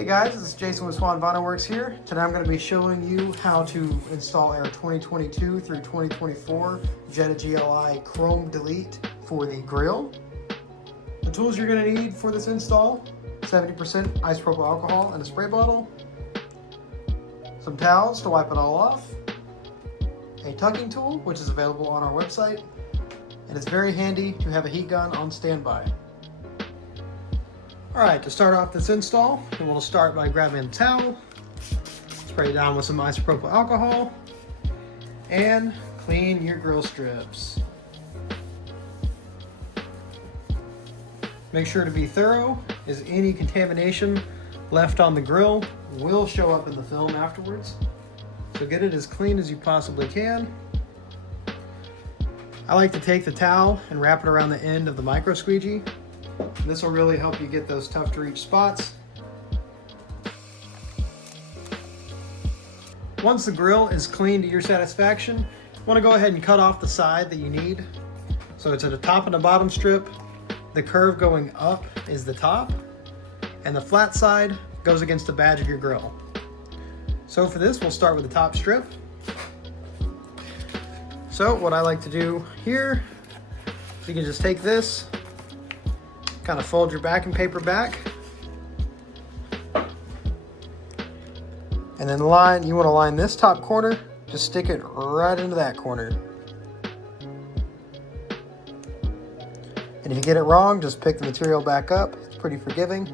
Hey guys, this is Jason with Swan Vinyl Works here. Today I'm going to be showing you how to install our 2022 through 2024 Jetta GLI Chrome Delete for the Grille. The tools you're going to need for this install: 70% isopropyl alcohol in a spray bottle, some towels to wipe it all off, a tucking tool which is available on our website, and it's very handy to have a heat gun on standby. Alright, to start off this install, we'll start by grabbing a towel, spray it down with some isopropyl alcohol, and clean your grill strips. Make sure to be thorough, as any contamination left on the grill will show up in the film afterwards. So get it as clean as you possibly can. I like to take the towel and wrap it around the end of the micro squeegee. This will really help you get those tough to reach spots. Once the grill is clean to your satisfaction, you want to go ahead and cut off the side that you need. So it's at the top and the bottom strip. The curve going up is the top, and the flat side goes against the badge of your grill. So for this, we'll start with the top strip. So what I like to do here, you can just take this, kind of fold your backing paper back, and then you want to line this top corner, just stick it right into that corner. And if you get it wrong, just pick the material back up. It's pretty forgiving.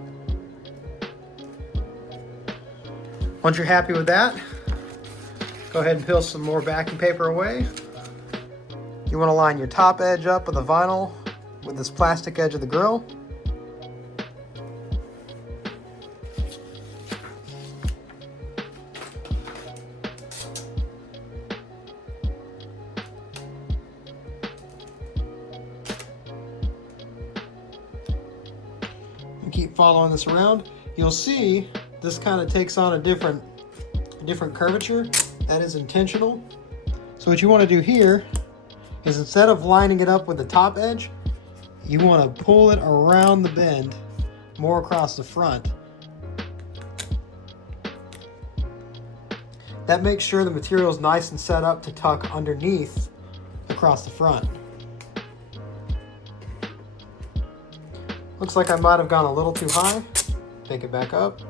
Once you're happy with that, go ahead and peel some more backing paper away. You want to line your top edge up of the vinyl with this plastic edge of the grill. And keep following this around. You'll see this kind of takes on a different curvature. That is intentional. So what you want to do here is, instead of lining it up with the top edge, you want to pull it around the bend more across the front. That makes sure the material is nice and set up to tuck underneath across the front. Looks like I might have gone a little too high. Take it back up.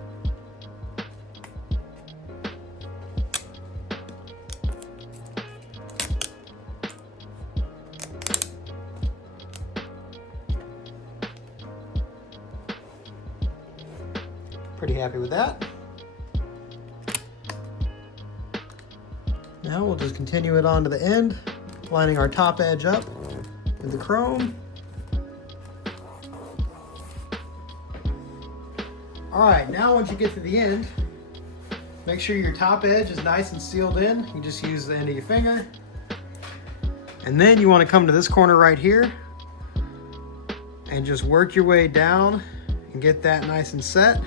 Pretty happy with that. Now we'll just continue it on to the end, lining our top edge up with the chrome. Alright, now once you get to the end, make sure your top edge is nice and sealed in. You just use the end of your finger. And then you want to come to this corner right here and just work your way down and get that nice and set.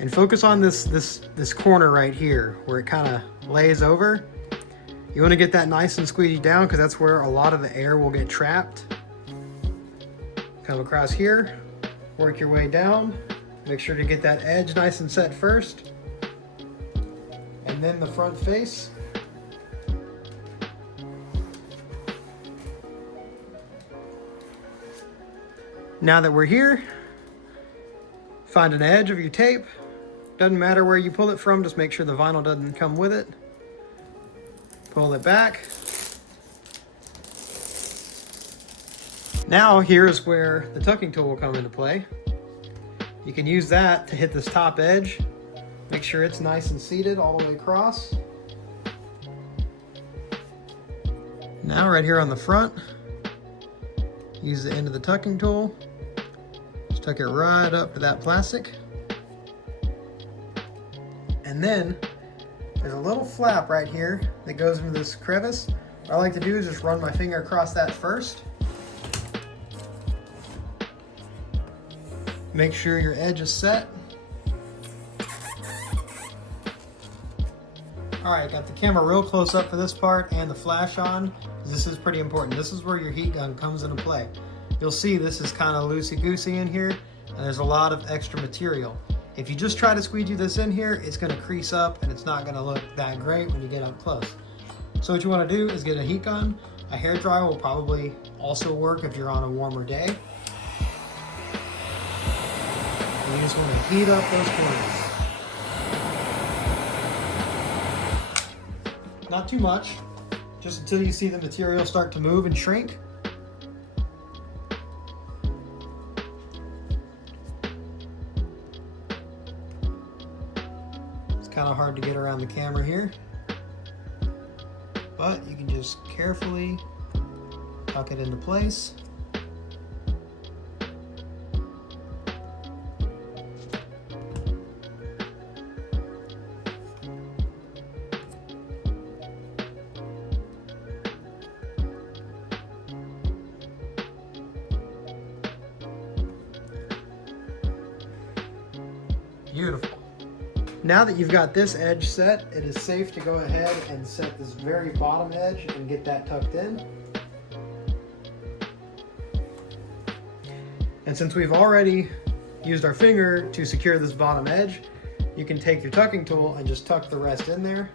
And focus on this corner right here where it kind of lays over. You want to get that nice and squeegee down, because that's where a lot of the air will get trapped. Come across here, work your way down. Make sure to get that edge nice and set first, and then the front face. Now that we're here, find an edge of your tape. Doesn't matter where you pull it from, just make sure the vinyl doesn't come with it. Pull it back. Now here's where the tucking tool will come into play. You can use that to hit this top edge. Make sure it's nice and seated all the way across. Now right here on the front, use the end of the tucking tool. Just tuck it right up to that plastic. And then there's a little flap right here that goes into this crevice. What I like to do is just run my finger across that first. Make sure your edge is set. Alright, got the camera real close up for this part and the flash on. This is pretty important. This is where your heat gun comes into play. You'll see this is kind of loosey-goosey in here. and there's a lot of extra material. If you just try to squeegee this in here, it's gonna crease up and it's not gonna look that great when you get up close. So what you wanna do is get a heat gun. A hair dryer will probably also work if you're on a warmer day. And you just wanna heat up those corners. Not too much, just until you see the material start to move and shrink. Kind of hard to get around the camera here, but you can just carefully tuck it into place. Beautiful. Now that you've got this edge set, it is safe to go ahead and set this very bottom edge and get that tucked in. And since we've already used our finger to secure this bottom edge, you can take your tucking tool and just tuck the rest in there.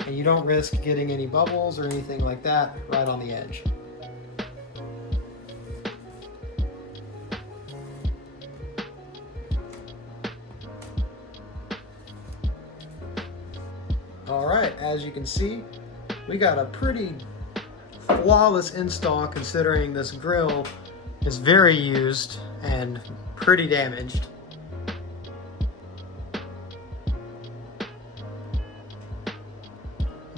And you don't risk getting any bubbles or anything like that right on the edge. All right, as you can see, we got a pretty flawless install considering this grill is very used and pretty damaged.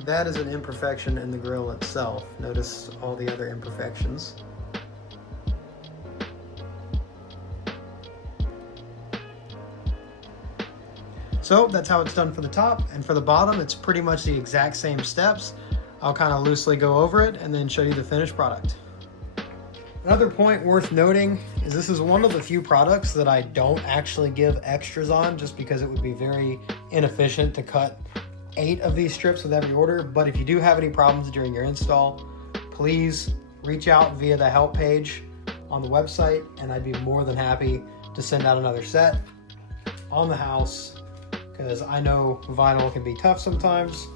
That is an imperfection in the grill itself. Notice all the other imperfections. So that's how it's done for the top, and for the bottom it's pretty much the exact same steps. I'll kind of loosely go over it and then show you the finished product. Another point worth noting is this is one of the few products that I don't actually give extras on just because it would be very inefficient to cut 8 of these strips with every order. But if you do have any problems during your install, please reach out via the help page on the website and I'd be more than happy to send out another set on the house. Because I know vinyl can be tough sometimes.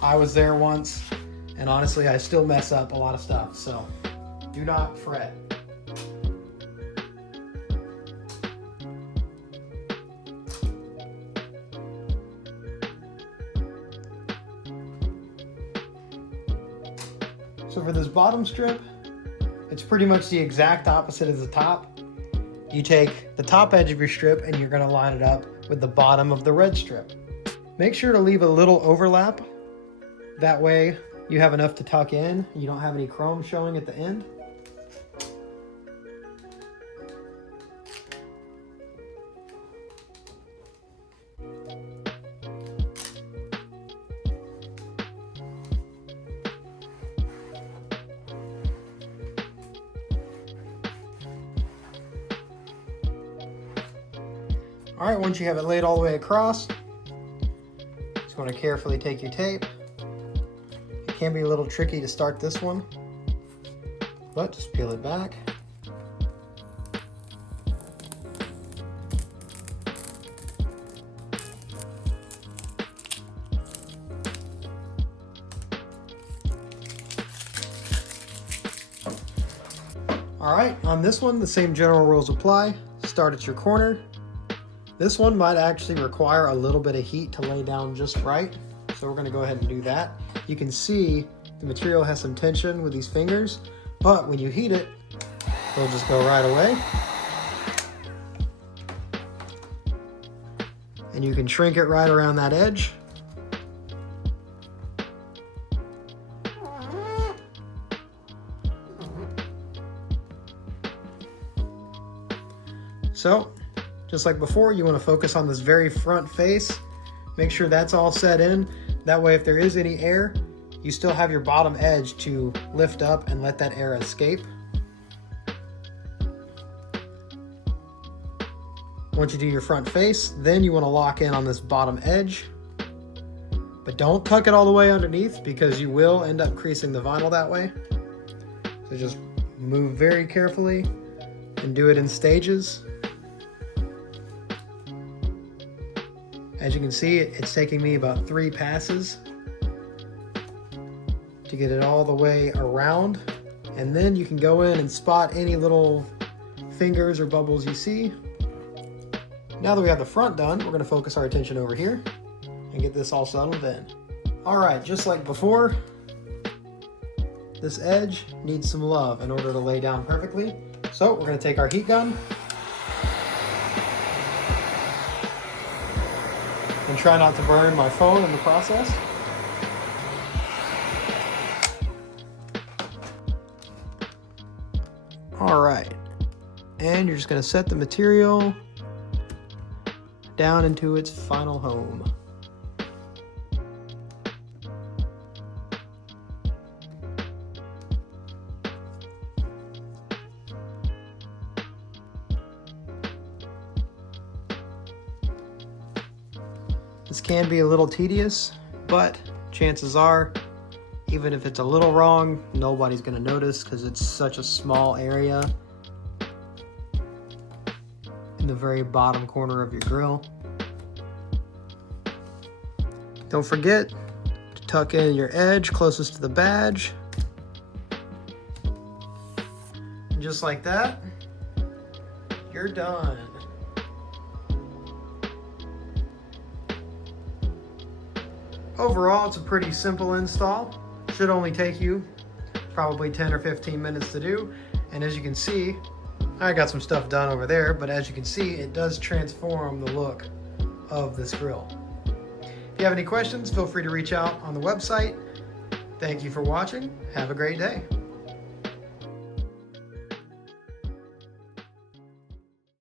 I was there once, and honestly, I still mess up a lot of stuff, so do not fret. So for this bottom strip, it's pretty much the exact opposite of the top. You take the top edge of your strip and you're gonna line it up with the bottom of the red strip. Make sure to leave a little overlap. That way you have enough to tuck in. You don't have any chrome showing at the end. All right, once you have it laid all the way across, just want to carefully take your tape. It can be a little tricky to start this one, but just peel it back. All right, on this one, the same general rules apply. Start at your corner. This one might actually require a little bit of heat to lay down just right, so we're going to go ahead and do that. You can see the material has some tension with these fingers, but when you heat it, it'll just go right away. And you can shrink it right around that edge. So, just like before, you want to focus on this very front face. Make sure that's all set in. That way, if there is any air, you still have your bottom edge to lift up and let that air escape. Once you do your front face, then you want to lock in on this bottom edge. But don't tuck it all the way underneath because you will end up creasing the vinyl that way. So just move very carefully and do it in stages. As you can see, it's taking me about 3 passes to get it all the way around. And then you can go in and spot any little fingers or bubbles you see. Now that we have the front done, we're going to focus our attention over here and get this all settled in. All right, just like before, this edge needs some love in order to lay down perfectly. So we're going to take our heat gun and try not to burn my phone in the process. All right, and you're just going to set the material down into its final home. This can be a little tedious, but chances are, even if it's a little wrong, nobody's going to notice because it's such a small area in the very bottom corner of your grill. Don't forget to tuck in your edge closest to the badge. And just like that, you're done. Overall, it's a pretty simple install. Should only take you probably 10 or 15 minutes to do. And as you can see, I got some stuff done over there, but as you can see, it does transform the look of this grill. If you have any questions, feel free to reach out on the website. Thank you for watching. Have a great day.